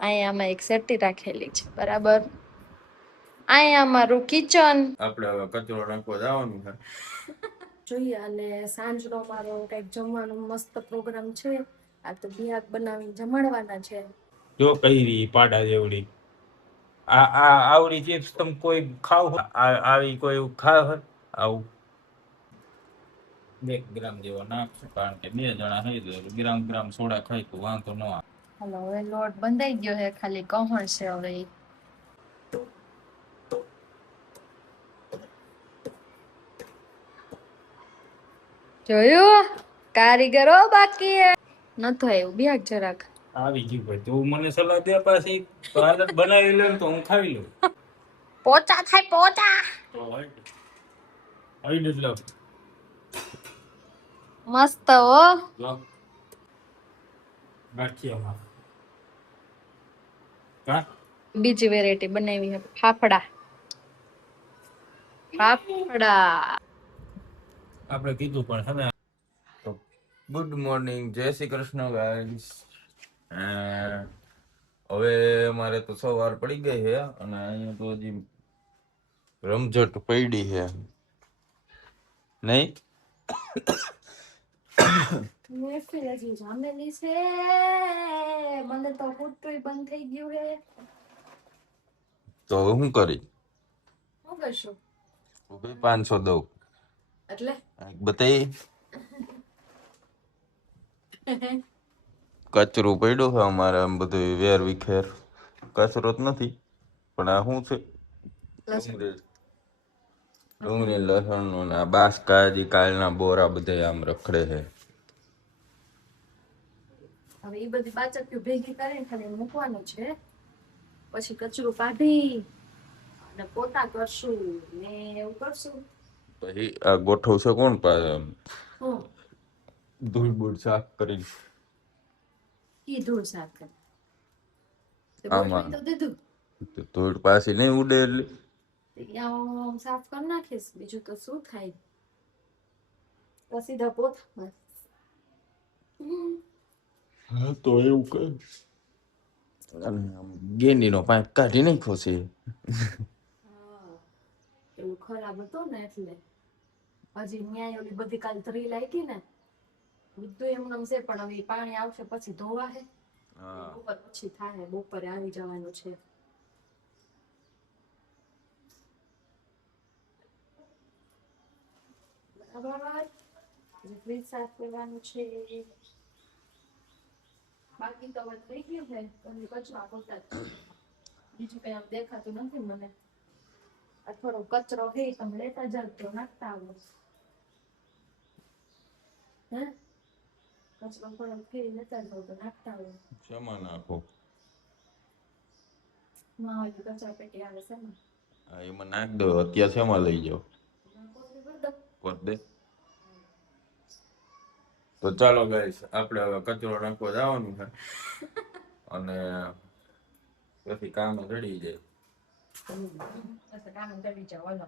અહીંયા આમાં એક સેટી રાખેલી છે બરાબર. અહીંયા અમારું કિચન. આપણે હવે કચરો નાખવા જવાનું છે જોઈએ. અને સાંજનો મારો કંઈક જમવાનો મસ્ત પ્રોગ્રામ છે. આ તો બિહાક બનાવીને જમાડવાના છે. જો કઈ પાડા જેવડી આવડી ચિપ્સ તમે કોઈ ખાવ આવી કોઈ ખાવ આવું 2 ગ્રામ જેવો નાખશું, કારણ કે 2 જણા થઈ તો ગ્રામ સોડા ખાઈ તો વાંધો ન આવે. હાલો હવે લોટ બંધાઈ ગયો છે, ખાલી કહણ છે હવે. જોયું કારીગરો બાકી હે નતો આવ્યું બિહાક જરાક આવી ગયું ભાઈ. તું મને સલાહ દે પાછી તો આદત બનાવી લે તો હું ખાઈ લઉં. પોચા થાય પોચા તો આવી જ લઉં મસ્ત હો. ગાંઠિયામાં કા બીજી વેરાયટી બનાવી છે ફાફડા. આપણે કીધું પણ છે ને. તો ગુડ મોર્નિંગ, જય શ્રી કૃષ્ણ ગાઈસ. હવે મારે તો સવાર પડી ગઈ છે અને અહીંયા તો હજી રમઝટ પડી છે નહીં. જામેલી છે મને તો હુટુય બંધ થઈ ગયું હે. તો હવે શું કરી? શું કરશું? 500 દઉં એટલે બતાવી. કચરું પડ્યું છે અમારે આમ બધું વેર વિખેર. કચરો જ નથી પણ આ શું છે ડુંગળી લસણ આ બાસકાજી કાલના બોરા બધા આમ રખડે છે. હવે એ બધી બાચક્યું ભેગી કરીને ખાલી મૂકવાનું છે, પછી કચરું કાઢી અને પોતા કરશું ને એવું કરશું. પછી આ ગોઠવશે કોણ પાસે? ધૂળ બૂળ સાફ કરી કી ધૂળ સાફ કરી આમાં તો દીધું ધૂળ પાછી નહીં ઉડે એટલે સાફ કરી નાખીશ. બીજું તો શું થાય? તો સીધા પોતા. હા તો એવું કર. અને ગેંડીનો પાઇપ કાઢી નાખ્યો છે. એવું ખરાબ હતું ને એટલે હજી ન્યાય ઓલી બધી કાલ ધરી લાગી ને બધું એમનેમ છે, પણ હવે પાણી આવશે પછી ધોવા હે. બપોર પછી થાય, બપોરે આવી જવાનું છે. બરાબર ફ્રીજ સાફ કરવાનું છે. બાકી તો હવે થઈ ગયું છે, કચરા પોતા બીજું કઈ આમ દેખાતું નથી મને. આ થોડો કચરો હે તમે લેતા જાવ તો નાખતા આવો. હે કચરો થોડો ફેરી લેતા જાવ તો નાખતા આવો. શેમાં નાખો? ના હોય તો કચરા પેટી આવે છે ને એમાં નાખ દો. અત્યારે શેમાં લઈ જાઓ? પર દે. તો ચાલો ગાઈસ, આપણે હવે કચરો નાખવા જવાનું છે અને પછી કામ ચડી જાય. કામ કરી જાવ. હાલો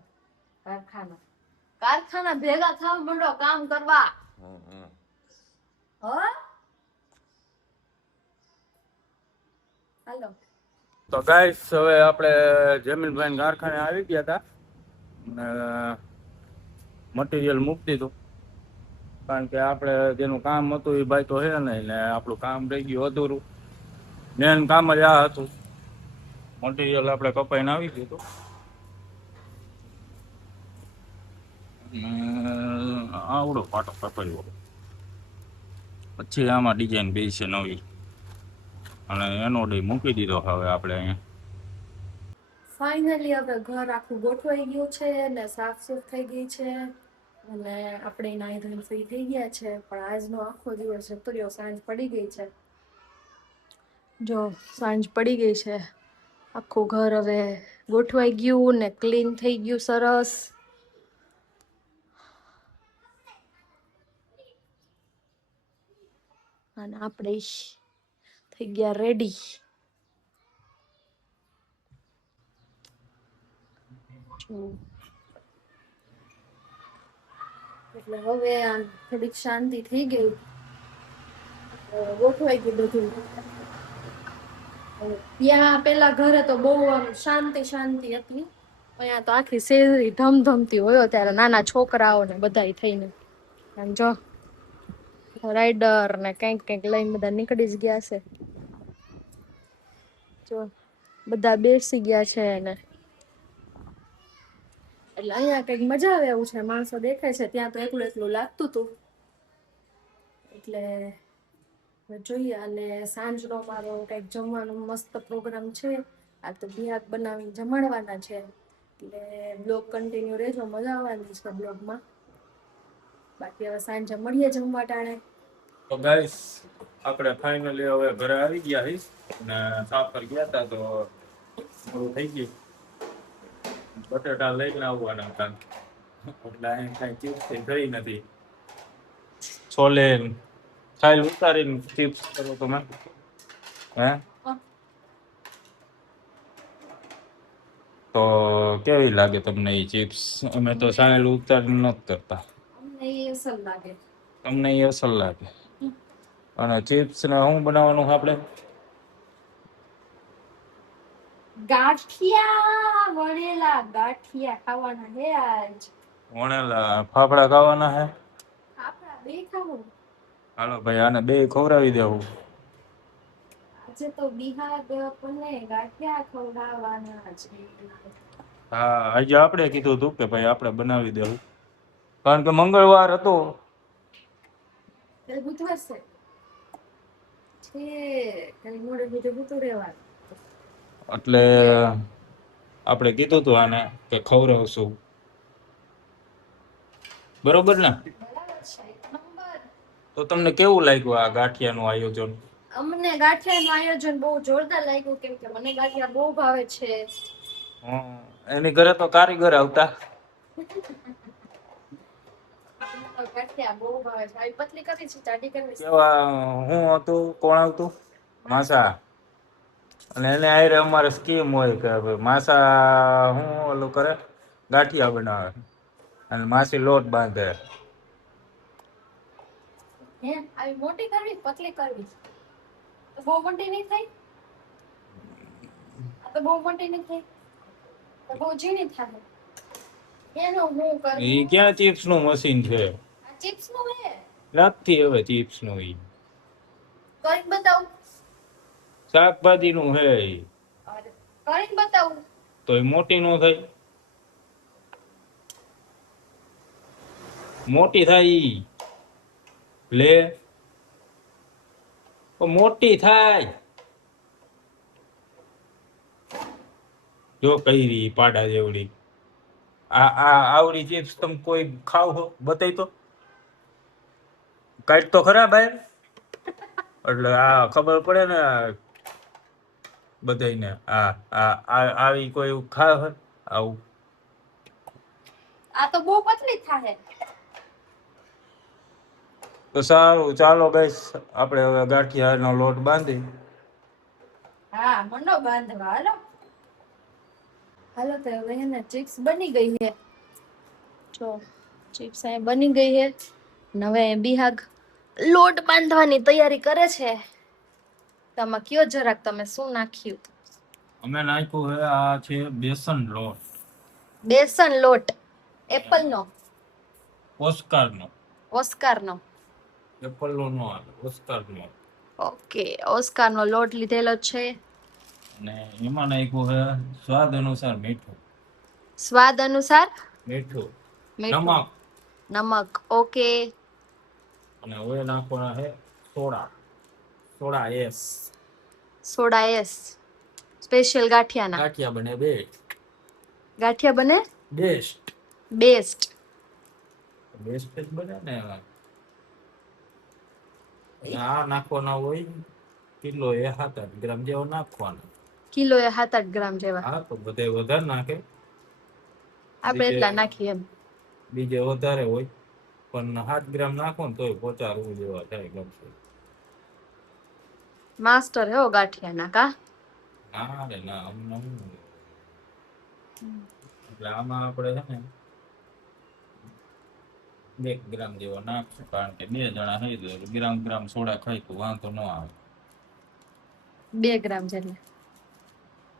કારખાના ભેગા થવા માંડો કામ કરવા. હાલો તો ગાઈસ, હવે આપણે જમીલભાઈ કારખાને આવી ગયા હતા અને મટીરિયલ મૂકી દીધું, કારણ કે આપણે જેનું કામ હતું એ ભાઈ તો હે નહીં ને આપણું કામ રહી ગયું અધૂરું. મેન કામ જ આ હતું. મટીરિયલ આપણે કપાઈને આવી દીધું. આવડો પાટો કપાયો. પછી આમાં ડિઝાઇન બે છે નવી અને એનો ડી મૂકી દીધો. હવે આપણે અહીંયા ફાઇનલી હવે ઘર આખું ગોઠવાઈ ગયું છે ને સાફ સુફ થઈ ગઈ છે અને આપણે નાઈ ધોઈને ફ્રી થઈ ગયા છે. પણ આજનો આખો દિવસ જતો રહ્યો. સાંજ પડી ગઈ છે. જો સાંજ પડી ગઈ છે. આખું ઘર હવે ગોઠવાઈ ગયું ને ક્લીન થઈ ગયું સરસ. અને આપણે થઈ ગયા રેડી. એટલે હવે થોડીક શાંતિ થઈ ગઈ ગોઠવાઈ ગયું બધું. ત્યાં પેલા ઘરે તો બહુ આમ શાંતિ શાંતિ હતી. અહીંયા તો આખી શેરી ધમધમતી હોય ત્યારે નાના છોકરાઓ ને બધાય થઈને. અને જો રાઈડર ને કંઈક કંઈક લઈને બધા નીકળી જ ગયા છે. જો બધા બેસી ગયા છે ને એટલે અહીંયા કંઈક મજા આવે એવું છે. માણસો દેખાય છે. ત્યાં તો એકલું એકલું લાગતું હતું. એટલે જોઈએ. અને સાંજનો મારો કંઈક જમવાનું મસ્ત પ્રોગ્રામ છે. આ તો બિહાક બનાવીને જમાડવાના છે. એટલે બ્લોગ કન્ટિન્યુ રહેજો, મજા આવવાની છે બ્લોગમાં. બાકી હવે સાંજે મળીએ જમવા ટાણે. તો ગાઈસ આપણે ફાઇનલી હવે ઘરે આવી ગયા છીએ અને સાફર ગયા હતા તો મોડું થઈ ગયું. બટેટા લઈને આવવાના હતા એટલે અહીં કઈ ચિપ્સ થઈ નથી. છોલે ખાઈ ઉતારીને ચિપ્સ કરો તમે હે તો કેવી લાગે તમને એ ચિપ્સ? અમે તો સાયલ ઉતારીને નથી કરતા. અમને એ અસર લાગે. તમને એ અસર લાગે. અને ચિપ્સ ને શું બનાવવાનું છે આપણે? ગાંઠિયા, વણેલા ગાંઠિયા ખાવાના હે આજ. વણેલા ફાફડા ખાવાના છે. આપણા બે ખાવું. હાલો ભાઈ, આને બે ખવડાવી દેવું. આજે તો બિહાગ પને ગાંઠિયા ખવડાવવાના છે. હા, આજે આપણે કીધું હતું કે ભાઈ આપણે બનાવી દેવું, કારણ કે મંગળવાર હતો. બુધવાર છે કઈ મોડે બીજું બધું રહેવાનું. એટલે આપણે કીધું હતું આને કે ખવડાવશું. બરોબર ને? બરાબર છે. એક નંબર. તો તમને કેવું લાગ્યું આ ગાંઠિયાનું આયોજન? અમને ગાંઠિયાનું આયોજન બહુ જોરદાર લાગ્યું, કેમ કે મને ગાંઠિયા બહુ ભાવે છે. એની ઘરે તો કારીગર આવતા. ગાંઠિયા બહુ ભાવે છે. આવી પતલી કરી છે, જાડી કરવી છે. કેવા હું હતું, કોણ આવતું? માસા. અને એને આયરે અમારે સ્કીમ હોય કે માસા હું ઓલું કરે, ગાંઠિયા બનાવે અને માસી લોટ બાંધે. હે આવી મોટી કરવી પતલી કરવી? તો બહુ મોટી નહીં થાય? આ તો બહુ મોટી નહીં થાય, તો બહુ ઝીણી થાય. એનો હું કરું. એ ક્યાં ચિપ્સ નું મશીન છે? આ ચિપ્સ નું હે. નથી હવે ચિપ્સ નું. ઈ કરીને બતાવું. શાકભાજી નું હે ઈ. અરે કરીને બતાવું. તો એ મોટી નો થાય? મોટી થાય ઈ લે, મોટી થાય. જો કઈ રી પાડા જેવડી. આ આવડી ચિપ્સ તમે કોઈ ખાવ હો? બતાય તો કાંઈક તો ખરા ભાઈ. એટલે આ ખબર પડે ને બધાયને. આવી કોઈ ખાવ હે આવું? આ તો બહુ પતલી થાય. તો સારું, ચાલો ગાઈસ, આપણે હવે ગાંઠિયાનો લોટ બાંધી. હા, મંડો બાંધવા. હાલો હાલો. તો હવે એને ચિપ્સ બની ગઈ છે. જો ચિપ્સ અહીં બની ગઈ છે. હવે બિહાગ લોટ બાંધવાની તૈયારી કરે છે. તમે કયો જરાક, તમે શું નાખ્યું? અમે નાખ્યું હે, આ છે બેસન લોટ. બેસન લોટ એપલ નો? ઓસ્કાર નો. ઓસ્કાર નો? એપલ નો આવે, ઓસ્કાર નો. ઓકે, ઓસ્કાર નો લોટ લીધેલો છે. અને એમાં નાખ્યું હે સ્વાદ અનુસાર મીઠું. સ્વાદ અનુસાર મીઠું, મીઠું, નમક. નમક. ઓકે. અને હવે નાખવાના છે soda. Soda ash. Soda ash special ગાંઠિયાના. ગાંઠિયા બને બે. ગાંઠિયા બને બેસ્ટ. બેસ્ટ. બેસ્ટ જ બને ને. આ નાખવાના હોય કિલો એ 7-8 ગ્રામ જેવો નાખવાના. કિલો એ 7-8 ગ્રામ જેવા? હા, તો બધે વધારે નાખે. આપણે એટલા નાખીએ એમ? બીજે વધારે હોય પણ 7 ગ્રામ નાખો ને તોય 50 જેવા થાય. ગમશે. માસ્ટર હે ગાંઠિયાના કા? ના રે ના, અમને એટલે આમાં આપણે છે ને 1 ગ્રામ જેવો નાખશું, કારણ કે 2 જણા થઈ તો ગ્રામ સોડા ખાઈ તો વાંધો ન આવે. 2 ગ્રામ જેટલા.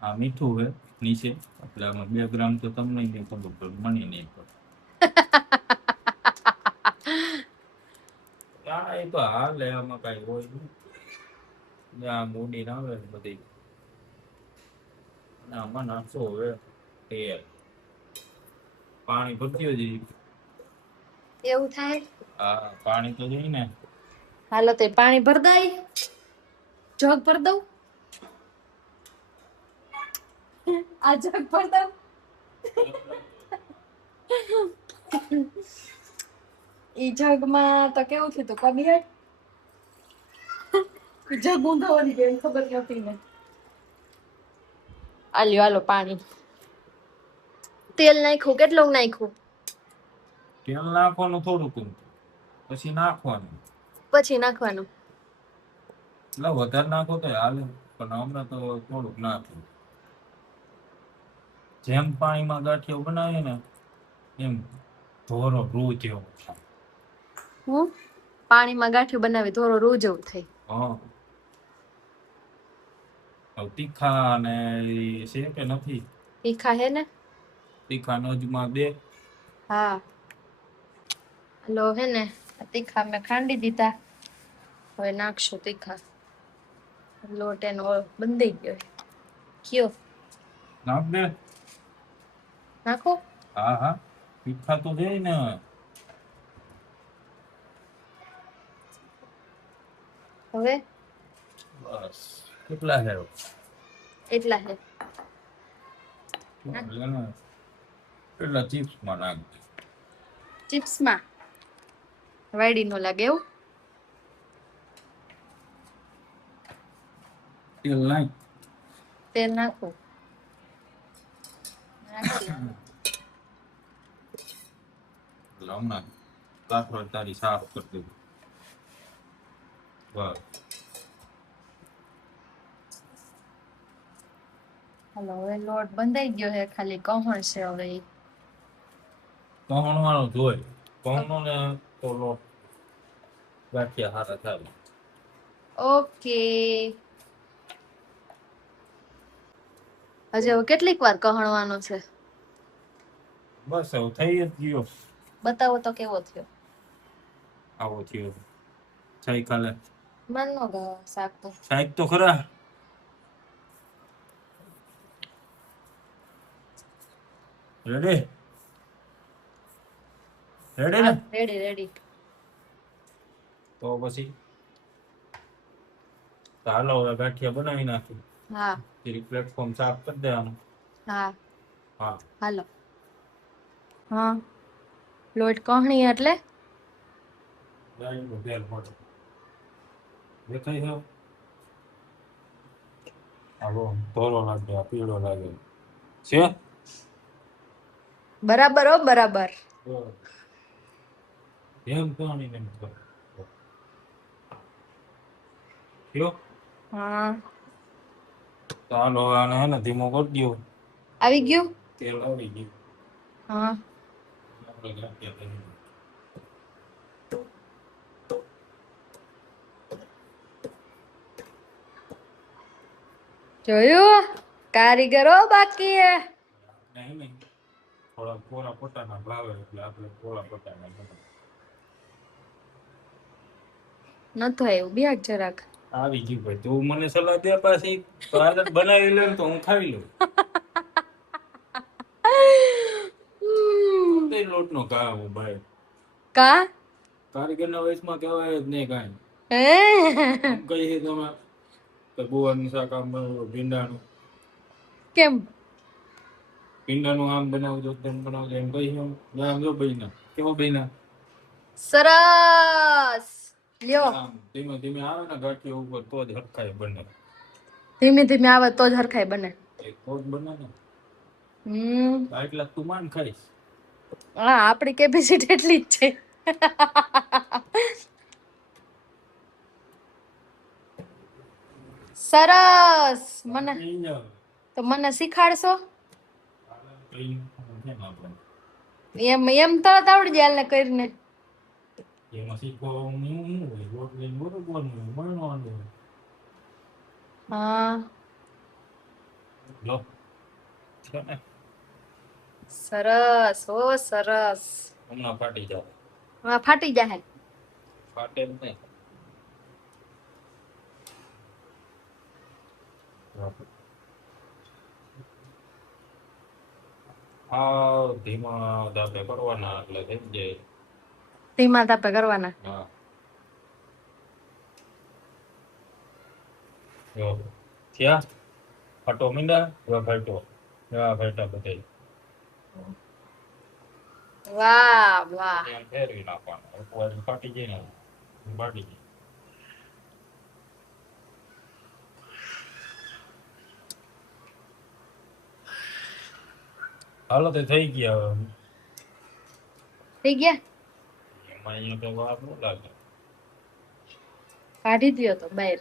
આ મીઠું હે નીચે, એટલે આમાં 2 ગ્રામ તો તમને નહીં ખબર પડે, મને નહીં ખબર. હા એ તો હાલે, આમાં કઈ હોય નહીં. જ્યાં મૂડી ના આવે ને બધી. અને આમાં નાખશો હવે તેલ. પાણી ભરતી હોય. એવું થાય? હા પાણી તો જોઈ ને. હાલો તે પાણી ભર દઈ, જગ ભર દઉં. આ જગ ભર દઉં. ઈ જગમાં તો કેવું થયું તું કબિયત? જગ ઊંધો વળી ગયો, ખબર નહોતી ને. આલ્યો હાલો પાણી. તેલ નાખ્યું, કેટલું નાખ્યું? તેલ નાખવાનું થોડુંક, પછી નાખવાનું. પછી નાખવાનું. એટલે વધારે નાખો તો હાલે, પણ હમણાં તો થોડુંક નાખવું. જેમ પાણીમાં ગાંઠિયો બનાવીએ ને એમ ધોરો રૂ જેવો થાય. હું પાણીમાં ગાંઠિયું બનાવી ધોરો રૂ જેવું થાય. હા હવે તીખા ને ઈ છે કે નથી? તીખા હે ને? તીખા નજમાં બે. હા લો હે ને, તીખા મેં ખાંડી દીધા. હવે નાખશું તીખા. લોટ એનો બંધાઈ ગયો. કયો નાખ દે. નાખો. હા હા તીખા તો જાય ને. હવે બસ કેટલા છે? એટલા હે. એટલા ચિપ્સમાં નાખ. ચિપ્સમાં વાયડી નો લાગે એવું. તેલ નાખ. તેલ નાખું. હમણાં કાથરોડ તારી સાફ કરી દઉં. બસ હાલો હવે લોટ બંધાઈ ગયો હે, ખાલી કહણ છે હવે. કહણ વાળો જોઈ કહણ ને તો લોટ ગાંઠિયા હારા થાય. ઓકે. હજી હવે કેટલીક વાર કહણવાનો છે? બસ હવે થઈ જ ગયો. બતાવો તો કેવો થયો. આવો થયો. સાઈ કાલે મન નો ગયો શાક તો. સાહેબ તો ખરા. રેડી રેડી ને? Ready ready. તો પછી ચાલો હવે ગાંઠિયા બનાવી નાખી. હા પ્લેટફોર્મ સાફ કરી દેવાનું. હા હા હાલો. હા લોટ કહણી એટલે ગાયનું તેલ મળે દેખાય છે. આવો ધોરો લાગે, આ પીળો લાગે છે. બરાબર હો બરાબર. એમ પાણી ને થયો. હા ચાલો આને હે ને ધીમો કરી દો. આવી ગયું. તેલ આવી ગયું. હા આપણે ગાંઠિયા કરી. જોયું, કારીગરો બાકી હે. નહીં થોડા કોરા પોતાના ભાવે એટલે આપણે કોરા પોતાના બનાવીએ. નતો આવ્યું બેગ જરાક. આવી ગયું ભાઈ, તું મને સલાહ દે પાછી તો આદત બનાવી લે તો હું ખાઈ લઉં. તે લોટનો ઘા હું ભાઈ. કા કારીગરના વયસમાં કહેવાય જ નહીં કાંઈ. હે આમ કહીએ તમે તો ગુવારનું શાક આમ બનાવજો, ભીંડાનું કેમ? ભીંડાનું આમ બનાવજો, તેમ બનાવજો એમ કહીએ. આમ જો બહીના કેવો બહીના સરસ. લ્યો આમ ધીમે ધીમે આવે ને ગાંઠિયા ઉપર તો જ હરખાય બને. ધીમે ધીમે આવે તો જ હરખાઈ બને. એક તો જ બને ને. હમ એટલા તું માન ખાઈશ. હા આપણી કેપેસિટી એટલી જ છે. સરસ. મને તો મને શીખાડશો? એમ એમ તરત આવડી જાય હાલને કરીને. એમાં શીખવાનું એવું ન હોય. રોટલી બરોબર બનવાનું. હા લો છે ને સરસ ઓ સરસ. હમણાં ફાટી જાવ. હા ફાટી જાય. ફાટે જ નહીં. હા ધીમા ધાબે કરવાના એટલે થઈ જાય. ધીમા તાપે કરવાના. હા જો થયા ફાટો મીંડા એવા ફાટો એવા ફાટા બધાય. વાહ વાહ. પછી આમ ફેરવી નાખવાનું ઉપર ફાટી જાય ને ફાટી જાય. હાલો તો થઈ ગયા હવે. થઈ ગયા. એમાં અહીંયા તો વાર ન લાગે. કાઢી દ્યો તો બહાર.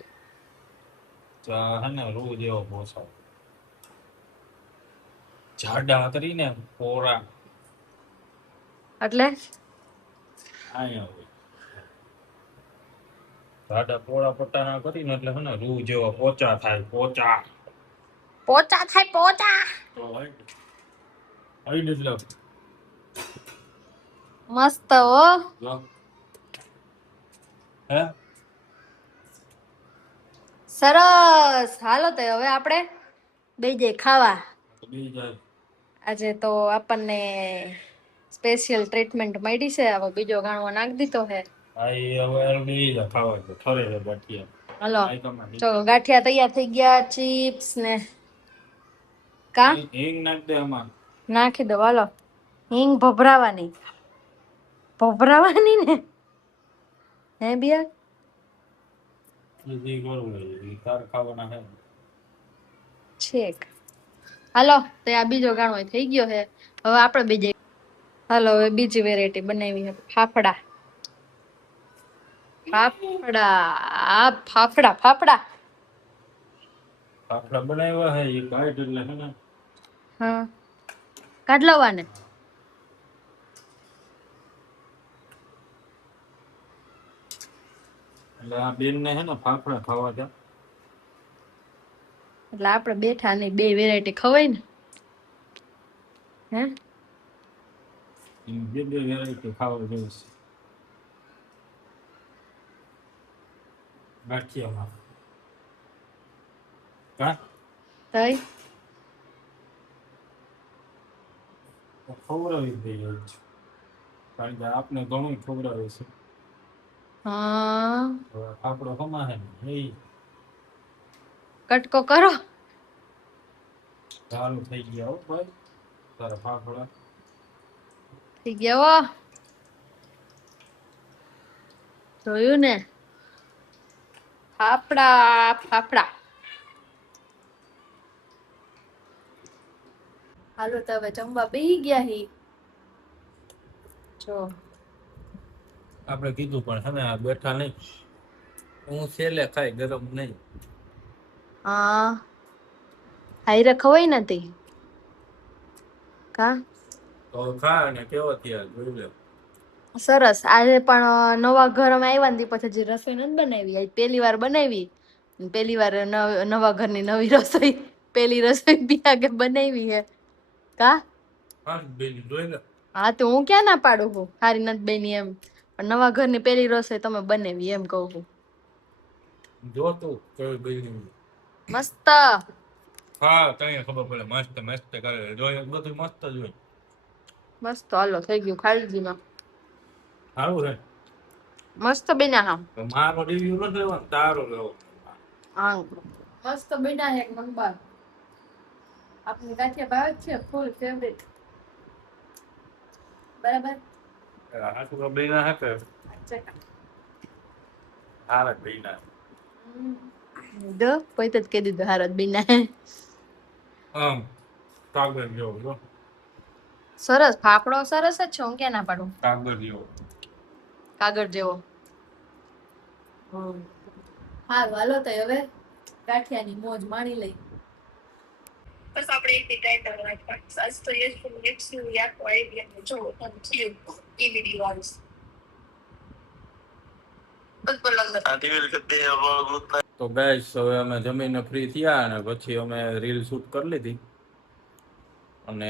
ચા હે ને રૂ જેવો પોસાવ. જાડા કરીને પોરા એટલે અહીંયા હોય. જાડા પોળા પટ્ટાના કરીને એટલે હે ને રૂ જેવો પોચા થાય પોચા. પોચા થાય પોચા. તો હોય ને એટલે મસ્ત હો. જો હે સરસ. હાલો તો હવે આપણે બે જઈ ખાવા. તો બી જાય. આજે તો આપણને સ્પેશિયલ ટ્રીટમેન્ટ મળી છે. હવે બીજો ગાણવો નાખી દીધો છે. આ એ હવે બી જાય ખાવા તો ઠરે છે બાકી. હાલો આ તો માં ચલો ગાંઠિયા તૈયાર થઈ ગયા. ચિપ્સ ને કા હિંગ નાખ દે આમાં. નાખી દો. હાલો હિંગ ભભરાવાની. ભભરાવાની ને હે બિયા. ઈ કરવું હોય તાર ખાવાના હે. છેક. હાલો તો આ બીજો ગાણો થઈ ગયો છે. હવે આપણે બીજે હાલો હવે બીજી વેરાયટી બનાવી છે. ફાફડા. ફાફડા ફાફડા ફાફડા. ફાફડા બનાવ્યા હે એ કાઢ એટલે હે ને હા કાઢ લવાને. એટલે આ બેન ને હે ને ફાફડા ખાવા છે. એટલે આપણે બેઠા નહીં બે વેરાયટી ખવાય ને. હે બે બે વેરાયટી ખાવા જેવું છે. ગાંઠિયામાં કા તઈ ખવડાવી દઈએ છે. કારણ કે આપને ઘણું ખવડાવે છે. હા હવે ફાફડો ખમા હે ને એ કટકો કરો. ચાલુ થઈ ગયા હો ભાઈ તારા ફાફડા. થઈ ગયા હો. જોયું ને ફાફડા ફાફડા. હાલો તો હવે જમવા બેહી ગયા હી. જો આપણે કીધું પણ હે ને આ બેઠા નહીં. હું છેલ્લે ખાઈ ગરમ નહીં. હા હાઈરે ખવાય નથી કા. તો ખા અને કેવો થયા જોઈ લે. સરસ. આજે પણ નવા ઘરમાં આવ્યા ને પછી હજી રસોઈ નથી બનાવી. આજ પહેલી વાર બનાવી. પહેલી વાર નવા ઘરની નવી રસોઈ. પહેલી રસોઈ બી આગે બનાવી હે કા. હા બેન જોઈ લે. હા તો હું ક્યાં ના પાડું છું હારી નથી બેની એમ. પણ નવા ઘરની પહેલી રસોઈ તમે બનાવી એમ કહું છું. જો તું કેવી બેન મસ્ત. હા તને ખબર પડે મસ્ત મસ્ત કરે જોઈએ બધું મસ્ત જ હોય. મસ્ત. હાલો થઈ ગયું ખાલી. સારું છે. મસ્ત બેના હા. તો મારો રિવ્યુ નથી લેવાનો તારો લેવો. હા મસ્ત બેના એક નંબર. આપની ગાંઠિયા ભાવે છે ફૂલ ફેવરેટ. બરાબર. આ તો બેના હે હારે બેના. દો પોતે જ કહી દીધું હારત બેના. આમ કાગળ જેવો જો. સરસ. ફાફડો સરસ જ છે. હું ક્યાં ના પાડું. કાગળ જેવો. કાગળ જેવો. હા હાલો તો હવે ગાંઠિયાની મોજ માણી લઈ. બસ આપણે એક ટ્રાય કરવાની આજ તો એ જ નેક્સ્ટ યાદ આઈડિયા જો એ વિડિયો આવશે. તો ગાઈસ હવે અમે જમીને ફ્રી થયા અને પછી અમે રીલ શૂટ કરી લીધી અને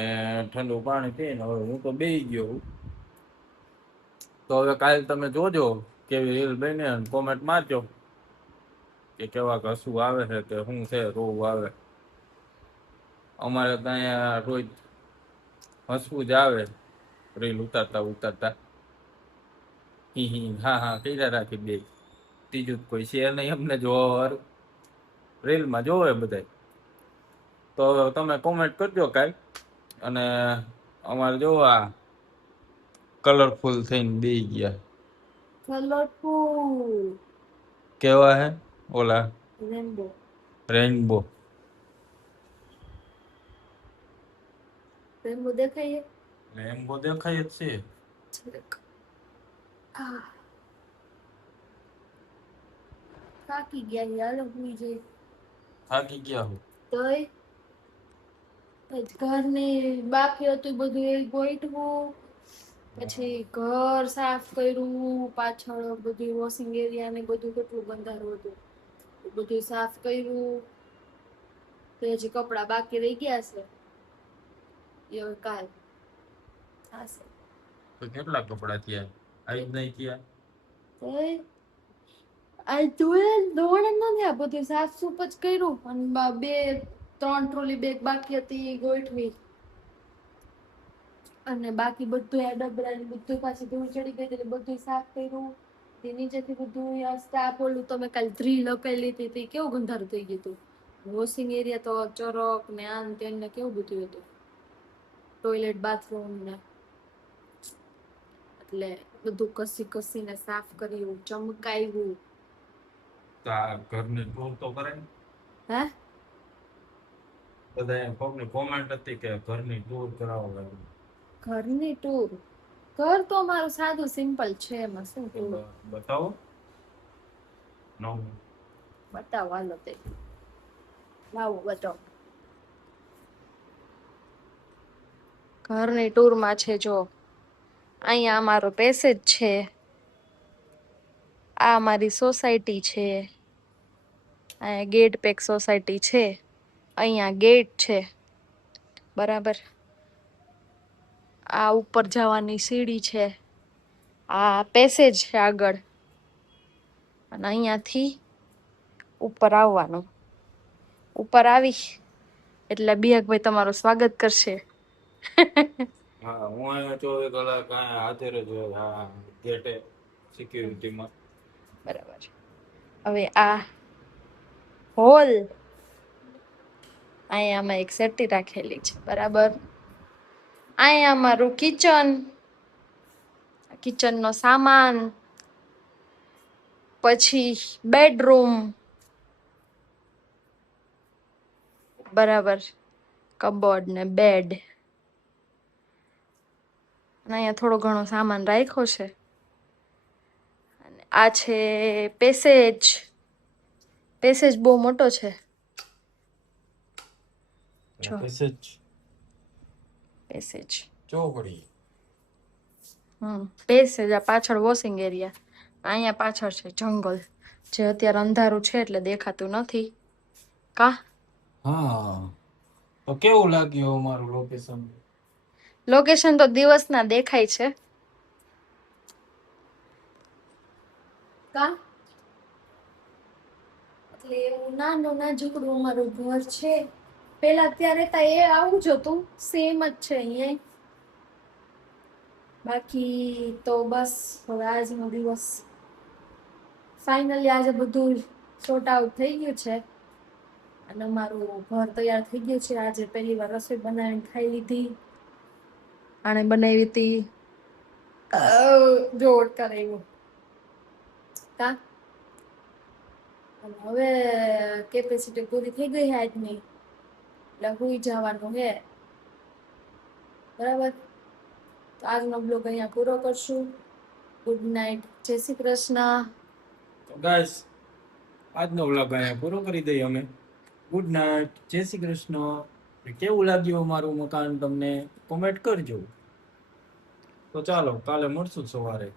ઠંડુ પાણી પીને હવે હું તો બેસી ગયો. તો હવે કાલે તમે જોજો કેવી રીલ બને અને કોમેન્ટ મારજો કે કેવા હસવું આવે છે કે શું છે રોવું આવે. અમારે ત્યાં રોજ હસવું જ આવે રીલ ઉતારતા ઉતારતા. હા હા કઈરા રાખી બે ત્રીજું કોઈ છે નહીં અમને જોવા રીલમાં જોવે બધા. તો તમે કોમેન્ટ કરજો કાંઈ અને અમારે જોવા કલરફુલ થઈને દઈ ગયા. કલરફુલ કેવા હે ઓલા રેનબો રેઇનબો રેનબો દેખાય રેઇનબો દેખાય જ છે. થાકી ગયા યાર હુઈ જઈ થાકી ગયા હું તોય ઘરની બાકી હતું બધું એ ગોઠવું પછી ઘર સાફ કર્યું પાછળ બધું વોશિંગ એરિયા ને બધું કેટલું બંધારું હતું બધું સાફ કર્યું તો હજી કપડા બાકી રહી ગયા છે એ હવે કાલ થશે. તો કેટલા કપડા થયા આજ નહીં થયા તોય આ જોયે દોડે નથી આ બધું સાફ સૂફ જ કર્યું અને 2-3 ટ્રોલી બેગ બાકી હતી એ ગોઠવી અને બાકી બધું આ ડબરા ને બધું પાછી ધૂળ ચડી ગઈ એટલે બધું સાફ કર્યું. તે નીચેથી બધું સ્ટાફ ઓલું તમે કાલે 3 લપેલી હતી તે કેવું ગંધારું થઈ ગયું હતું. વોશિંગ એરિયા તો ચરક ને આન તેન ને કેવું બધું હતું ટોયલેટ બાથરૂમ ને એટલે બધું કસીને સાફ કર્યું ચમકાવ્યું. તો આ ઘરની ટૂર તો કરે ને હે બધા કોકની કોમેન્ટ હતી કે ઘરની ટૂર કરાવો લાગે. ઘરની ટૂર ઘર તો મારું સાદું સિમ્પલ છે એમાં શું ટૂર બતાવો નો બતાવો હાલો તે લાવો બતાવો. ઘરની ટૂરમાં છે જો અહીંયા અમારો પેસેજ છે આ અમારી સોસાયટી છે અહીંયા ગેટ પેક સોસાયટી છે અહીંયા ગેટ છે બરાબર. આ ઉપર જવાની સીડી છે આ પેસેજ છે આગળ અને અહીંયાથી ઉપર આવવાનું. ઉપર આવી એટલે બિયાકભાઈ તમારું સ્વાગત કરશે. હા હું અહીંયા 24 કલાક અહીંયા હાજર જ હોય. હા ગેટે સિક્યુરિટીમાં બરાબર. હવે આ હોલ અહીંયા અમે એક સેટી રાખેલી છે બરાબર. અહીંયા અમારું કિચનનો સામાન પછી બેડરૂમ બરાબર કબોર્ડ ને બેડ અને અહીંયા થોડો ઘણો સામાન રાખ્યો છે. અને આ છે પેસેજ બહુ મોટો છે જો પેસેજ ચોકડી પેસેજ આ પાછળ વોશિંગ એરિયા અહીંયા પાછળ છે જંગલ જે અત્યારે અંધારું છે એટલે દેખાતું નથી કા. હા તો કેવું લાગ્યું અમારું લોકેશન તો દિવસના દેખાય છે કા એટલે એવું નાનું નાજુકડું અમારું ઘર છે. પેલા ત્યારે તા એ આવું જ હતું સેમ જ છે અહીંયા. બાકી તો બસ હવે આજનો દિવસ ફાઇનલી આજે બધું સોર્ટ આઉટ થઈ ગયું છે અને અમારું ઘર તૈયાર થઈ ગયું છે. આજે પહેલી વાર રસોઈ બનાવીને ખાઈ લીધી. આણે બનાવી હતી જોડ કરાવ્યું કા. અને હવે કેપેસિટી પૂરી થઈ ગઈ છે આજની એટલે હુઈ જવાનું હે બરાબર. તો આજનો બ્લોગ અહીંયા પૂરો કરશું. ગુડ નાઇટ, જય શ્રી કૃષ્ણ. તો ગાઈસ આજનો વ્લોગ અહીંયા પૂરો કરી દઈએ અમે. ગુડ નાઇટ, જય શ્રી કૃષ્ણ. કેવું લાગ્યું અમારું મકાન તમને કોમેન્ટ કરજો. તો ચાલો કાલે મળશું સવારે.